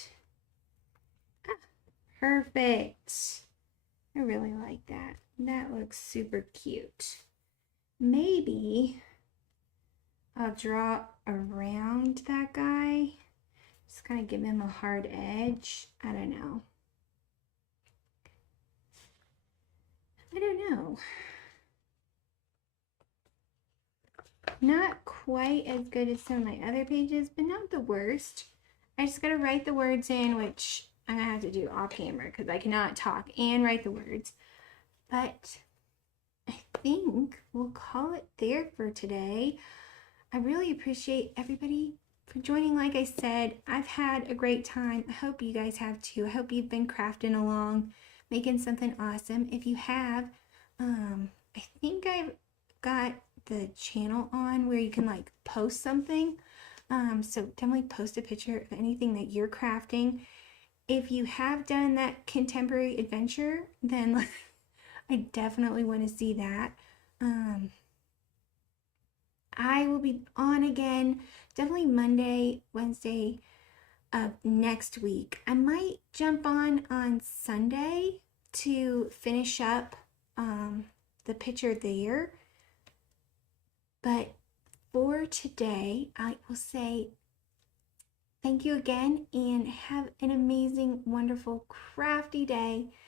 perfect. I really like that. That looks super cute. Maybe I'll draw around that guy. Just kind of give him a hard edge. I don't know. Not quite as good as some of my other pages, but not the worst. I just gotta write the words in, which I'm gonna have to do off camera because I cannot talk and write the words. But I think we'll call it there for today. I really appreciate everybody for joining. Like I said, I've had a great time. I hope you guys have too. I hope you've been crafting along, making something awesome. If you have, I think I've got the channel on where you can like post something. So definitely post a picture of anything that you're crafting. If you have done that contemporary adventure, then I definitely want to see that. I will be on again definitely Monday, Wednesday of next week. I might jump on Sunday to finish up the picture there. But for today, I will say thank you again and have an amazing, wonderful, crafty day.